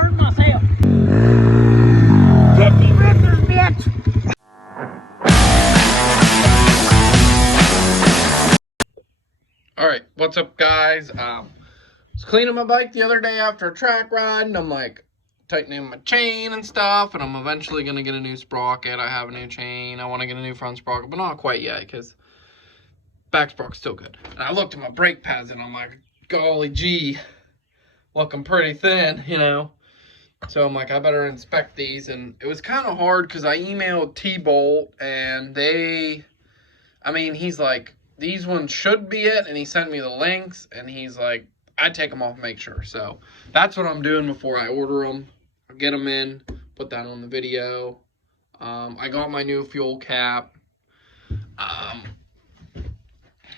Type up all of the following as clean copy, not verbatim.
hurt myself. Get me rippers, bitch. Alright, what's up guys? I was cleaning my bike the other day after a track ride, and I'm like tightening my chain and stuff, and I'm eventually going to get a new sprocket. I have a new chain. I want to get a new front sprocket, but not quite yet because back sprocket's still good. And I looked at my brake pads and I'm like, golly gee, looking pretty thin, you know. So I'm like, I better inspect these. And it was kind of hard because I emailed T-Bolt and he's like, these ones should be it. And he sent me the links and he's like, I take them off and make sure. So that's what I'm doing before I order them. I'll get them in, put that on the video. I got my new fuel cap.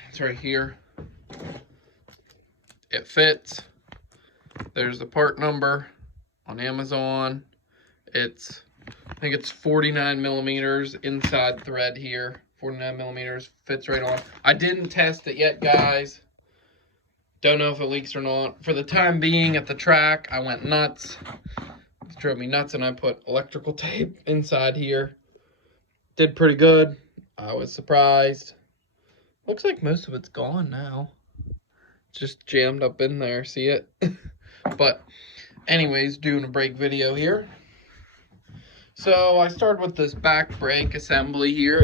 It's right here. It fits. There's the part number on Amazon. I think it's 49 millimeters inside thread here. 49 millimeters, fits right on. I didn't test it yet, guys. Don't know if it leaks or not. For the time being at the track, I went nuts. It drove me nuts, and I put electrical tape inside here. Did pretty good. I was surprised. Looks like most of it's gone now. Just jammed up in there, see it? But anyways, doing a brake video here. So I started with this back brake assembly here.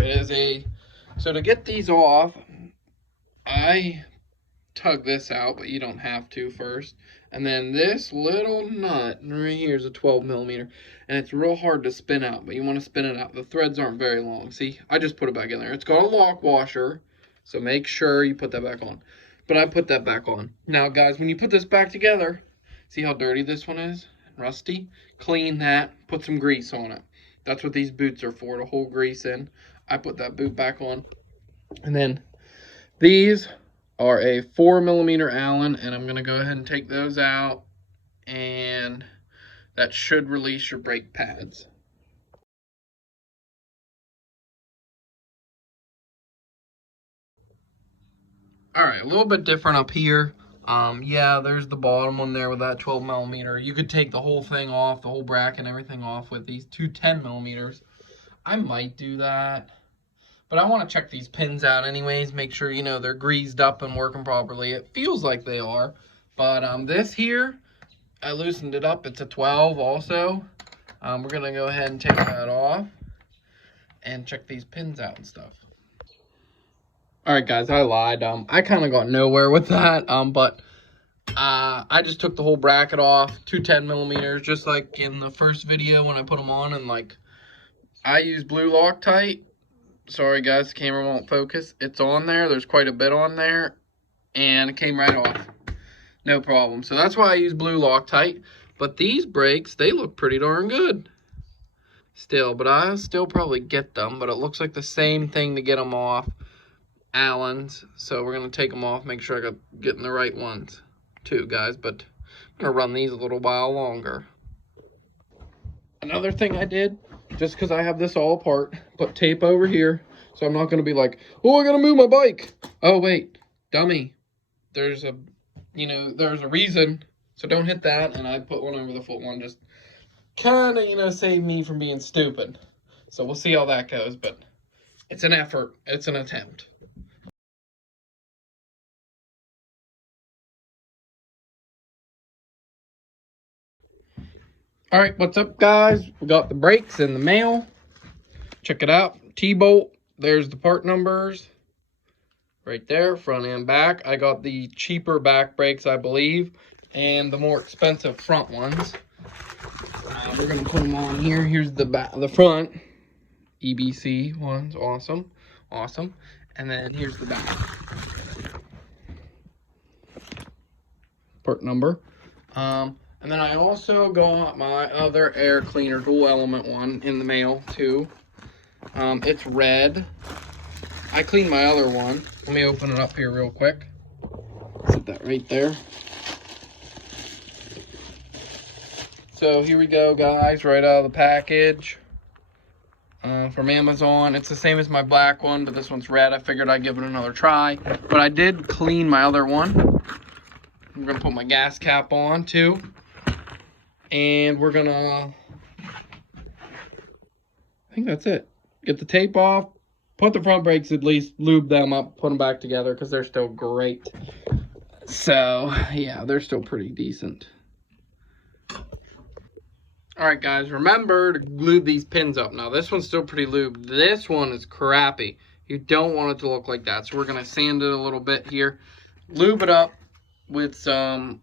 So to get these off, I tug this out, but you don't have to first. And then this little nut right here is a 12 millimeter, and it's real hard to spin out, but you want to spin it out. The threads aren't very long. See, I just put it back in there. It's got a lock washer, so make sure you put that back on. But I put that back on. Now, guys, when you put this back together, see how dirty this one is? Rusty? Clean that, put some grease on it. That's what these boots are for, to hold grease in. I put that boot back on. And then these are a 4 millimeter Allen, and I'm going to go ahead and take those out, and that should release your brake pads. Alright, a little bit different up here. Yeah, there's the bottom one there with that 12 millimeter. You could take the whole thing off, the whole bracket and everything off with these two 10 millimeters. I might do that. But I want to check these pins out anyways, make sure, you know, they're greased up and working properly. It feels like they are. But this here, I loosened it up. It's a 12 also. We're going to go ahead and take that off and check these pins out and stuff. Alright guys, I lied. I kind of got nowhere with that. But I just took the whole bracket off, two 10 millimeters, just like in the first video when I put them on. And like, I use blue Loctite. Sorry guys, the camera won't focus. It's on there. There's quite a bit on there. And it came right off. No problem. So that's why I use blue Loctite. But these brakes, they look pretty darn good. Still, but I'll still probably get them. But it looks like the same thing to get them off. Allen's. So we're going to take them off. Make sure I got getting the right ones too, guys. But I'm going to run these a little while longer. Another thing I did, just because I have this all apart, put tape over here, so I'm not going to be like, oh, I got to move my bike. Oh, wait, dummy. There's a reason, so don't hit that, and I put one over the foot one, just kind of, save me from being stupid. So we'll see how that goes, but it's an effort. It's an attempt. All right, what's up, guys? We got the brakes in the mail. Check it out. T-Bolt. There's the part numbers right there, front and back. I got the cheaper back brakes, I believe, and the more expensive front ones. We're gonna put them on here. Here's the back, the front EBC ones. Awesome, awesome. And then here's the back. Part number. And then I also got my other air cleaner dual element one in the mail too. It's red. I cleaned my other one. Let me open it up here real quick. Put that right there. So here we go, guys, right out of the package. From Amazon. It's the same as my black one, but this one's red. I figured I'd give it another try. But I did clean my other one. I'm gonna put my gas cap on too. And we're gonna, I think that's it. Get the tape off, put the front brakes, at least lube them up, put them back together because they're still great. So yeah, they're still pretty decent. All right, guys, remember to lube these pins up. Now, this one's still pretty lubed. This one is crappy. You don't want it to look like that. So we're going to sand it a little bit here. Lube it up with some,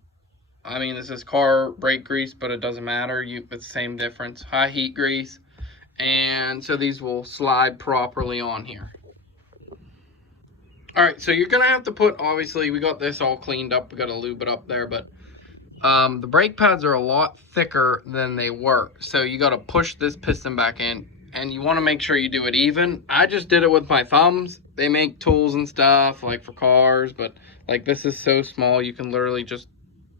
I mean, this is car brake grease, but it doesn't matter. It's the same difference. High heat grease. And so these will slide properly on here. All right, so you're going to have to put, obviously, we got this all cleaned up. We got to lube it up there, but the brake pads are a lot thicker than they were. So you got to push this piston back in, and you want to make sure you do it even. I just did it with my thumbs. They make tools and stuff like for cars, but like this is so small you can literally just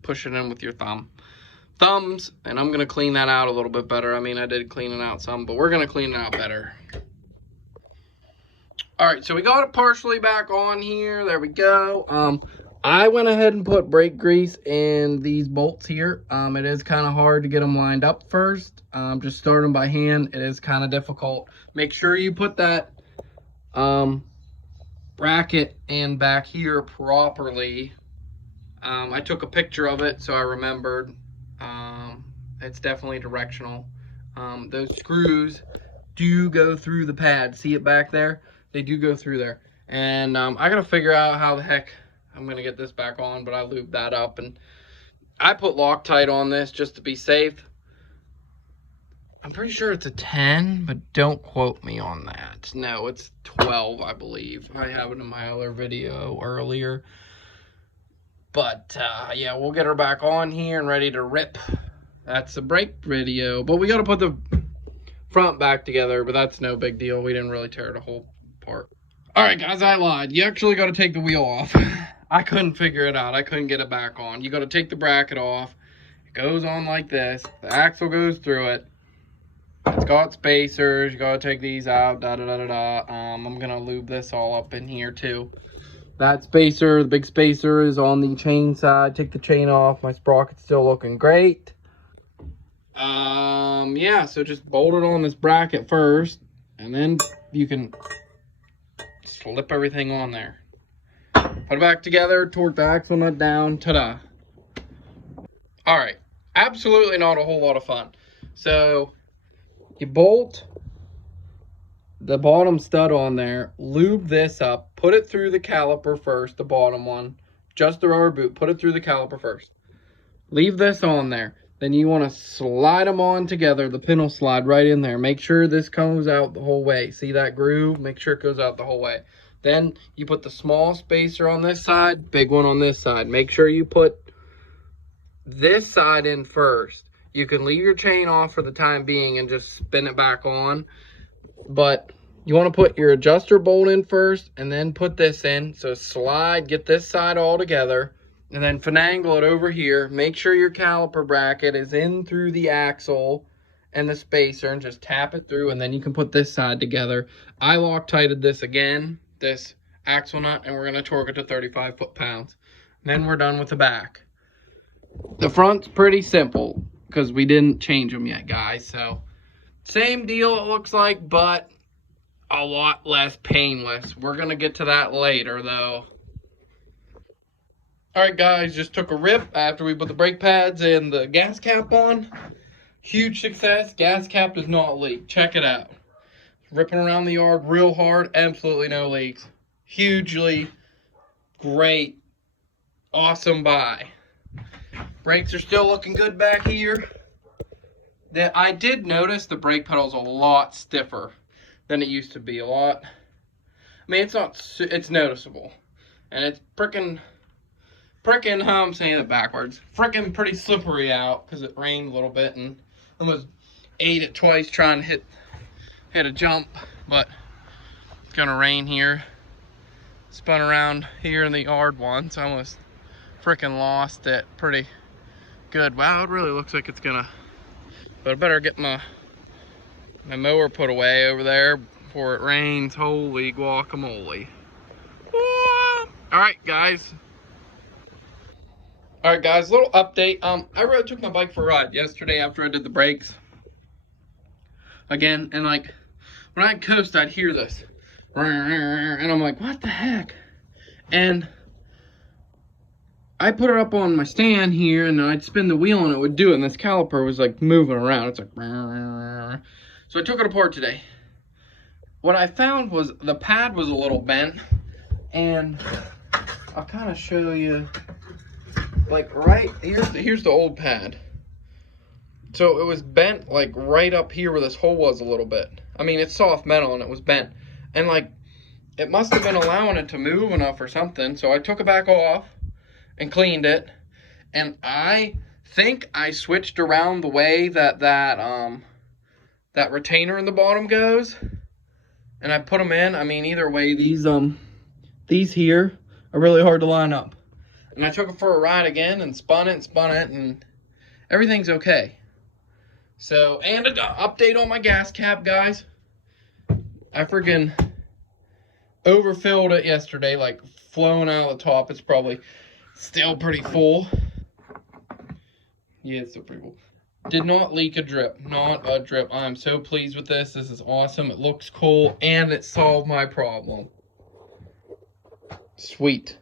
push it in with your thumbs. And I'm going to clean that out a little bit better. I mean, I did clean it out some, but we're going to clean it out better. All right, so we got it partially back on here. There we go. I went ahead and put brake grease in these bolts here. It is kind of hard to get them lined up first. Just start them by hand. It is kind of difficult. Make sure you put that bracket in back here properly. I took a picture of it, so I remembered. It's definitely directional. Those screws do go through the pad. See it back there? They do go through there. And I got to figure out how the heck I'm going to get this back on, but I lubed that up. And I put Loctite on this just to be safe. I'm pretty sure it's a 10, but don't quote me on that. No, it's 12, I believe. I have it in my other video earlier. But, yeah, we'll get her back on here and ready to rip. That's the brake video. But we got to put the front back together, but that's no big deal. We didn't really tear it a whole part. All right, guys, I lied. You actually got to take the wheel off. I couldn't figure it out. I couldn't get it back on. You got to take the bracket off. It goes on like this. The axle goes through it. It's got spacers. You got to take these out. I'm going to lube this all up in here too. That spacer, the big spacer, is on the chain side. Take the chain off. My sprocket's still looking great. Yeah, so just bolt it on this bracket first, and then you can slip everything on there. Put it back together, torque the axle nut down, ta-da. All right, absolutely not a whole lot of fun. So you bolt the bottom stud on there, lube this up, put it through the caliper first, the bottom one, just the rubber boot, put it through the caliper first. Leave this on there. Then you want to slide them on together. The pin will slide right in there. Make sure this comes out the whole way. See that groove? Make sure it goes out the whole way. Then you put the small spacer on this side, big one on this side. Make sure you put this side in first. You can leave your chain off for the time being and just spin it back on. But you want to put your adjuster bolt in first and then put this in. So slide, get this side all together. And then finagle it over here. Make sure your caliper bracket is in through the axle and the spacer, and just tap it through, and then you can put this side together. I Loctited this again, this axle nut, and we're going to torque it to 35 foot-pounds. Then we're done with the back. The front's pretty simple because we didn't change them yet, guys. So same deal it looks like, but a lot less painless. We're going to get to that later, though. Alright guys, just took a rip after we put the brake pads and the gas cap on. Huge success. Gas cap does not leak. Check it out. Ripping around the yard real hard. Absolutely no leaks. Hugely great. Awesome buy. Brakes are still looking good back here. I did notice the brake pedal's a lot stiffer than it used to be. I mean, it's noticeable. And it's frickin', I'm saying it backwards, frickin' pretty slippery out because it rained a little bit and almost ate it twice trying to hit a jump, but it's gonna rain here. Spun around here in the yard once, I almost frickin' lost it pretty good. Wow, it really looks like it's gonna, but I better get my mower put away over there before it rains. Holy guacamole. All right, guys. Alright guys, little update. I took my bike for a ride yesterday after I did the brakes. Again, and like, when I'd coast, I'd hear this. And I'm like, what the heck? And I put it up on my stand here, and I'd spin the wheel and it would do it, and this caliper was like moving around. It's like, so I took it apart today. What I found was the pad was a little bent, and I'll kind of show you. Like right here's the old pad. So it was bent like right up here where this hole was a little bit. I mean, it's soft metal and it was bent. And like, it must have been allowing it to move enough or something. So I took it back off and cleaned it. And I think I switched around the way that retainer in the bottom goes. And I put them in. I mean, either way, these here are really hard to line up. And I took it for a ride again and spun it, and everything's okay. So, and an update on my gas cap, guys. I friggin' overfilled it yesterday, like flowing out of the top. It's probably still pretty full. Yeah, it's still pretty full. Did not leak a drip, not a drip. I'm so pleased with this. This is awesome. It looks cool, and it solved my problem. Sweet.